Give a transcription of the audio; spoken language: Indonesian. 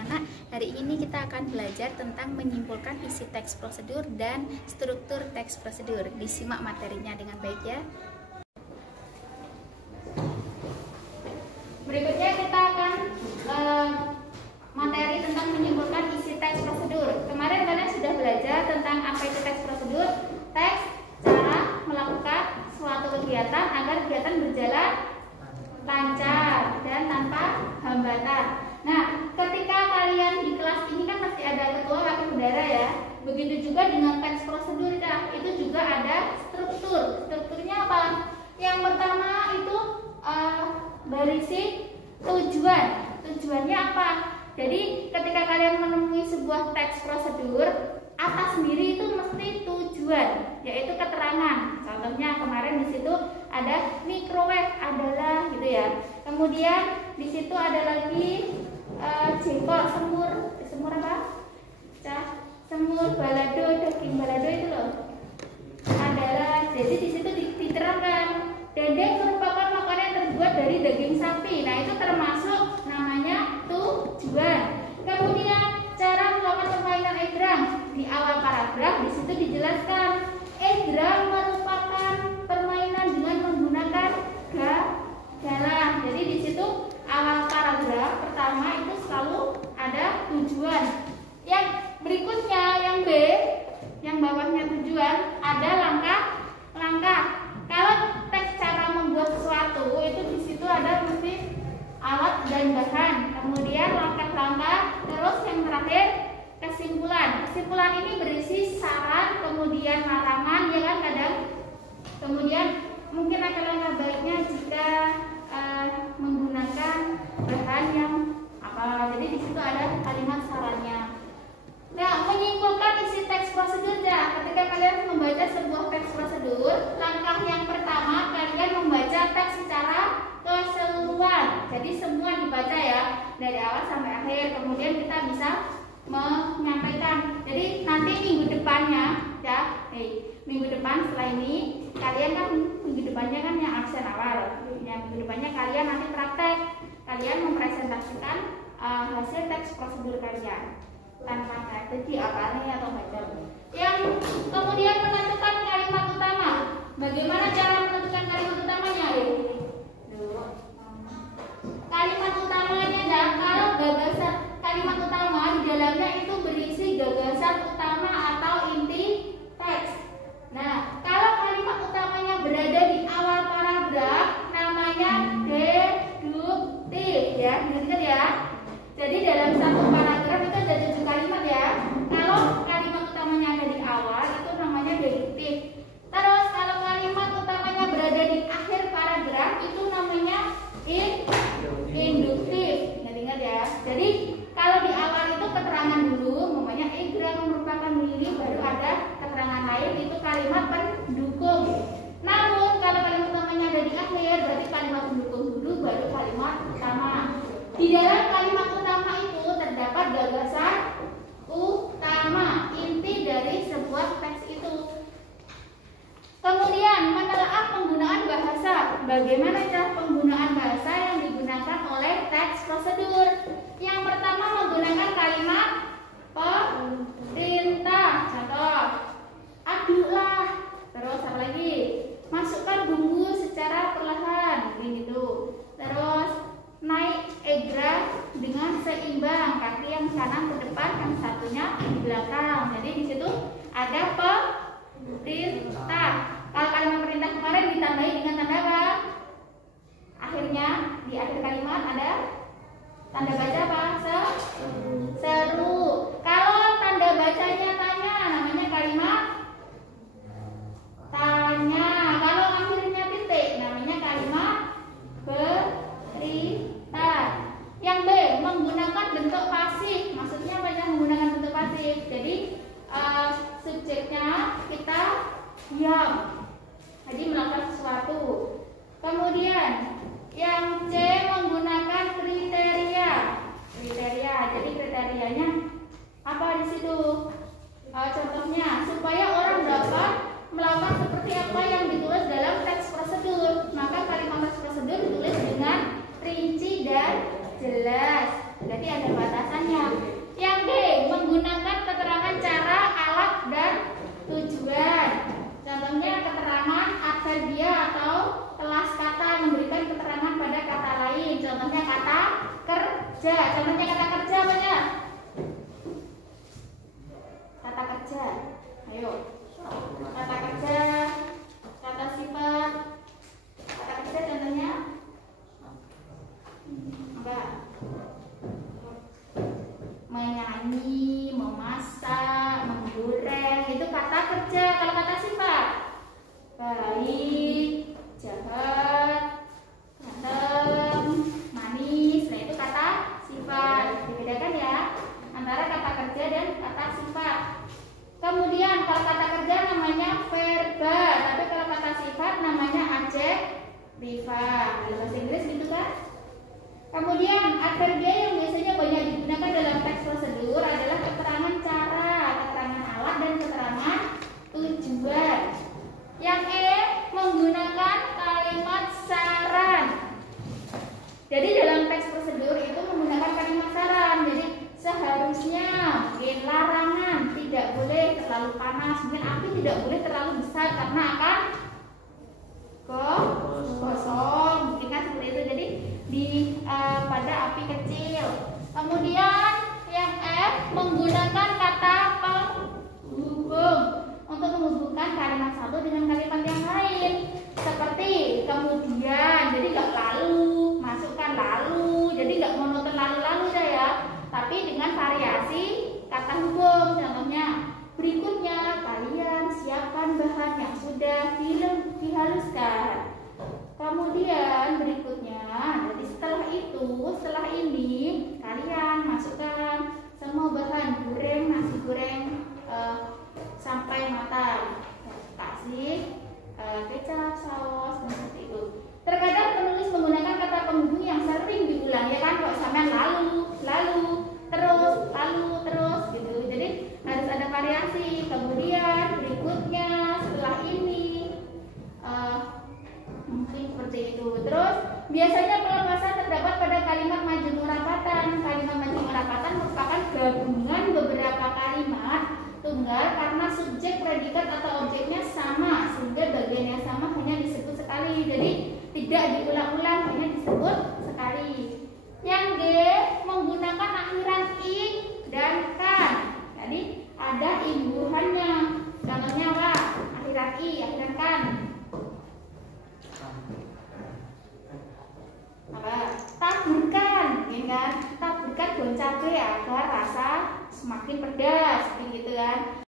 anak-anak. Hari ini kita akan belajar tentang menyimpulkan isi teks prosedur dan struktur teks prosedur. Disimak materinya dengan baik ya. Berikutnya kita akan materi tentang menyimpulkan isi teks prosedur. Kemarin kalian sudah belajar tentang apa itu teks prosedur. Teks, cara melakukan suatu kegiatan agar kegiatan berjalan lancar dan tanpa hambatan. Nah, ketika kalian di kelas ini kan pasti ada ketua wakil bendara ya. Begitu juga dengan teks prosedur ya. Itu juga ada struktur. Strukturnya apa? Yang pertama itu berisi tujuan. Tujuannya apa? Jadi ketika kalian menemui sebuah teks prosedur, atas sendiri itu mesti tujuan, yaitu keterangan. Contohnya kemarin di situ ada microwave adalah gitu ya. Kemudian di situ ada lagi jengkol, semur apa? Semur balado, daging balado itu loh. Adalah, jadi di situ diterangkan dendeng merupakan makanan yang terbuat dari daging sapi. Nah, itu termasuk namanya tujuan. Kemudian cara melakukan permainan egrang. Di awal paragraf di situ dijelaskan egrang merupakan permainan dengan menggunakan galah. Jadi di situ awal paragraf pertama itu selalu ada tujuan. Yang berikutnya yang B, yang bawahnya tujuan, ada langkah-langkah. Kalau teks cara membuat sesuatu itu di situ ada mesti alat dan bahan. Kemudian langkah-langkah, terus yang terakhir kesimpulan. Kesimpulan ini berisi saran, kemudian larangan, ya kan kadang. Kemudian mungkin langkah-langkah baiknya jika menggunakan bahan yang apa. Jadi di situ ada kalimat sarannya. Nah, menyimpulkan isi teks prosedur ya. Ketika kalian membaca sebuah teks prosedur, langkah yang pertama kalian membaca teks secara keseluruhan. Jadi semua dibaca ya, dari awal sampai akhir. Kemudian kita bisa menyampaikan. Jadi nanti minggu depannya ya, minggu depan setelah ini kalian kan minggu depannya kan yang absen awal. Yang minggu depannya kalian nanti praktek. Kalian mempresentasikan hasil teks prosedur kalian tanpa jadi apalnya atau macam. Yang kemudian menentukan kalimat utama. Bagaimana cara menentukan kalimat utamanya? Kalimat utamanya ya, kalau gagasan kalimat utama di dalamnya itu berisi gagasan utama atau inti teks. Nah, kalau kalimat utamanya berada di awal paragraf, namanya deduktif ya, ingat ya. Jadi dalam satu paragraf itu ada 7 kalimat ya. Kalau kalimat utamanya ada di awal itu namanya deduktif. Terus kalau kalimat utamanya berada di akhir paragraf itu namanya induktif. Ingat ya. Jadi kalau di awal itu keterangan dulu, namanya egrang merupakan ini, baru ada keterangan lain itu kalimat pendukung. Namun kalau kalimat utamanya ada di akhir, berarti kalimat pendukung dulu baru kalimat utama. Di dalam kalimat utama itu terdapat gagasan utama, inti dari sebuah teks itu. Kemudian menelaah penggunaan bahasa. Bagaimana cara penggunaan bahasa yang digunakan oleh teks prosedur? Yang pertama menggunakan kalimat perintah. Contoh, aduklah. Terus apa lagi? Masukkan bumbu secara perlahan, gitu. Terus naik egrang dengan seimbang, kaki yang kanan ke depan, yang satunya di belakang. Jadi di situ ada perintah. Kalau kalimat perintah kemarin ditambahi dengan tanda apa? Akhirnya di akhir kalimat ada tanda baca apa? Seru. Kalau tanda bacanya tanya, namanya kalimat tanya. Kalau akhirnya titik, namanya kalimat berita. Yang B, menggunakan bentuk pasif. Maksudnya apa yang menggunakan bentuk pasif? Jadi subjeknya kita diam, jadi melakukan sesuatu. Kemudian yang C, menggunakan kriteria. Jadi kriterianya apa di situ? Contohnya supaya orang dapat melakukan seperti apa yang ditulis dalam teks prosedur, maka kalimat teks prosedur ditulis dengan rinci dan jelas. Jadi ada batasannya. Contohnya kata kerja apa ya? Kata kerja. Ayo. Kata kerja, kata sifat. Kata kerja contohnya apa? Menyanyi, memasak, menggoreng, itu kata kerja. Kalau kata sifat, baik, jahat, ganteng, manis, nah itu kata sifat. Dibedakan ya antara kata kerja dan kata sifat. Kemudian kalau kata kerja namanya verba, tapi kalau kata sifat namanya adjektiva. Di bahasa Inggris gitu kan. Kemudian adverbial yang biasanya banyak digunakan dalam teks prosedur adalah keterangan cara, keterangan alat, dan keterangan tujuan. Yang E, menggunakan kalimat saran. Jadi dalam teks prosedur itu menggunakan kalimat saran. Jadi seharusnya mungkin larangan tidak boleh terlalu panas, mungkin api tidak boleh terlalu besar karena akan gosong, mungkin kan seperti itu. Jadi pada api kecil. Kemudian yang F, menggunakan kata penghubung untuk menghubungkan kalimat satu dengan kalimat yang lain. Seperti kemudian, jadi nggak lalu, masukkan lalu, jadi nggak monoton lalu-lalu ya, tapi dengan variasi kata hubung. Contohnya, berikutnya kalian siapkan bahan yang sudah dihaluskan. Kemudian berikutnya, jadi setelah ini kalian masukkan semua bahan goreng nasi goreng sampai matang. Kasih kecap, saus, dan seperti itu. Terkadang penulis menggunakan kata penghubung yang sering diulang, ya kan? Kalau sampai lalu, terus gitu. Jadi harus ada variasi. Kemudian berikutnya, setelah ini, mungkin seperti itu. Terus biasanya pelepasan terdapat pada kalimat majemuk rapatan. Kalimat majemuk rapatan merupakan gabungan beberapa kalimat tunggal karena subjek, predikat, atau objeknya sama, sehingga bagian yang sama hanya disebut sekali. Jadi tidak diulang-ulang, hanya disebut sekali. Yang D, menggunakan akhiran i dan kan. Jadi ada imbuhannya. Contohnya apa? Akhiran i, akhiran kan. Apa? Taburkan, ya kan? Taburkan daun cabai agar rasa semakin pedas, gitu kan?